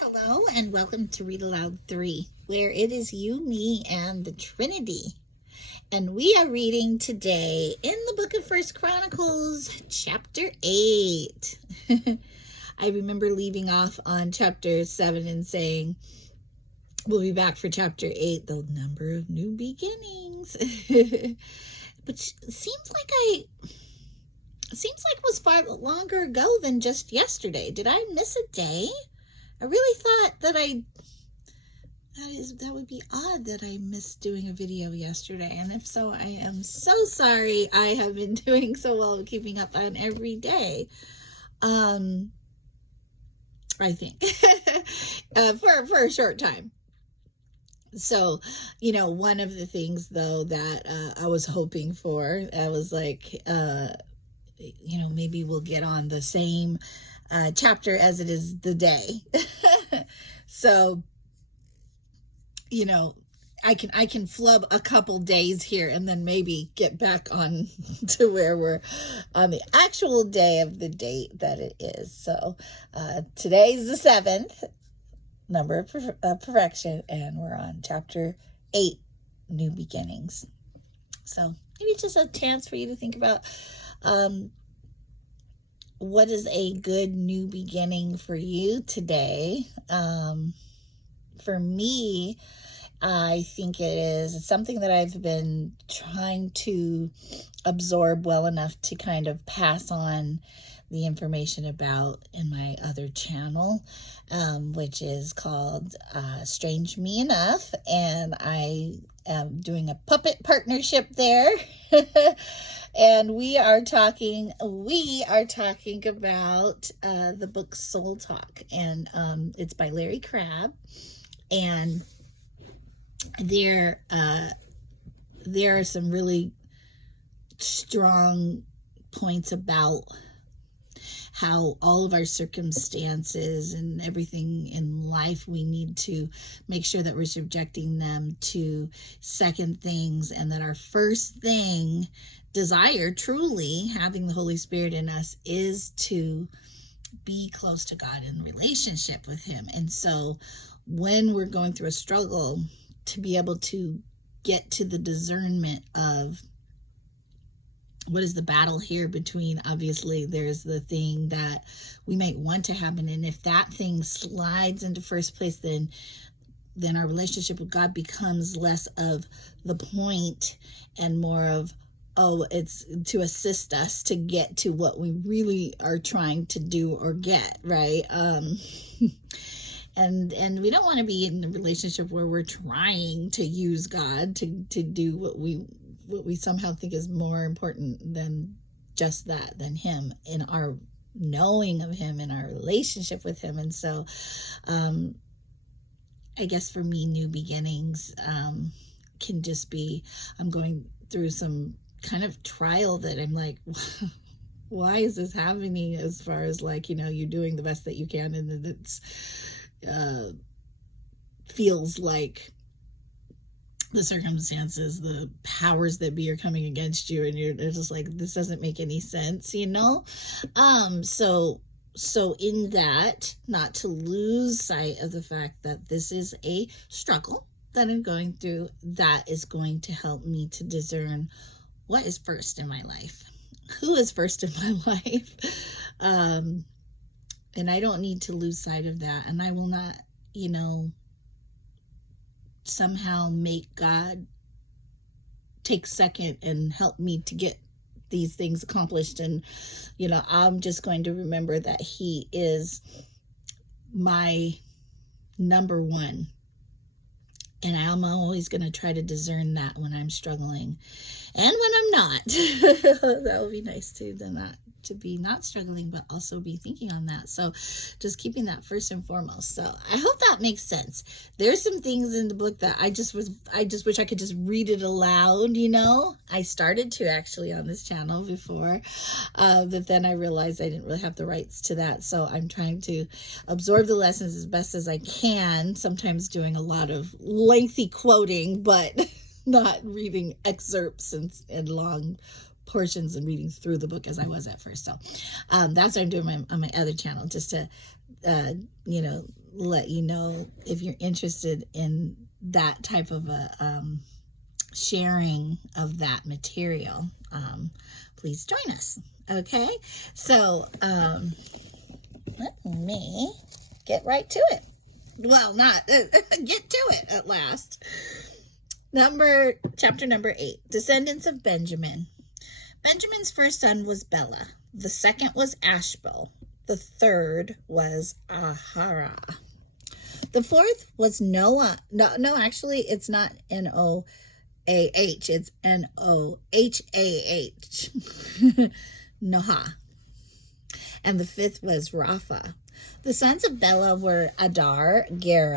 Hello and welcome to Read Aloud 3, where it is you, me, and the Trinity. And we are reading today in the book of First Chronicles, chapter 8. I remember leaving off on chapter 7 and saying, we'll be back for chapter 8, the number of new beginnings. But seems like it was far longer ago than just yesterday. Did I miss a day? I really thought that that would be odd that I missed doing a video yesterday. And if so, I am so sorry. I have been doing so well keeping up on every day. I think for a short time. So, one of the things though that I was hoping for, I was like, maybe we'll get on the same chapter as it is the day. So, I can flub a couple days here and then maybe get back on to where we're on the actual day of the date that it is. So today's the 7th, number of perfection, and we're on chapter 8, new beginnings. So maybe just a chance for you to think about what is a good new beginning for you today? For me, I think it is something that I've been trying to absorb well enough to kind of pass on the information about in my other channel, which is called Strange Me Enough, and I am doing a puppet partnership there. And we are talking about the book Soul Talk, and it's by Larry Crabb, and there are some really strong points about how all of our circumstances and everything in life, we need to make sure that we're subjecting them to second things, and that our first thing, desire, truly having the Holy Spirit in us, is to be close to God in relationship with Him. And so when we're going through a struggle, to be able to get to the discernment of what is the battle here between, obviously there's the thing that we might want to happen, and if that thing slides into first place, then our relationship with God becomes less of the point and more of, it's to assist us to get to what we really are trying to do or get, right? And we don't want to be in a relationship where we're trying to use God to do what we somehow think is more important than just that, than Him, in our knowing of Him, in our relationship with Him. And so I guess for me, new beginnings can just be, I'm going through some kind of trial that I'm like, why is this happening, as far as like, you're doing the best that you can, and then it's feels like the circumstances, the powers that be are coming against you, and you're just like, this doesn't make any sense, so in that, not to lose sight of the fact that this is a struggle that I'm going through, that is going to help me to discern what is first in my life, who is first in my life, and I don't need to lose sight of that, and I will not, somehow make God take second and help me to get these things accomplished. And I'm just going to remember that He is my number one, and I'm always going to try to discern that when I'm struggling and when I'm not. That would be nice too, to be not struggling, but also be thinking on that. So just keeping that first and foremost. So I hope that makes sense. There's some things in the book that I just wish I could just read it aloud. I started to actually on this channel before, but then I realized I didn't really have the rights to that. So I'm trying to absorb the lessons as best as I can, sometimes doing a lot of lengthy quoting, but not reading excerpts and long portions and reading through the book as I was at first. So that's what I'm doing on my other channel, just to let you know if you're interested in that type of a sharing of that material. Please join us. Okay, so let me get right to it. Well, not get to it at last. Chapter number 8, descendants of Benjamin. Benjamin's first son was Bela. The second was Ashbel. The third was Ahara. The fourth was Noah. No, actually, it's not Noah. It's Nohah. Noha. And the fifth was Rapha. The sons of Bela were Adar, Gera,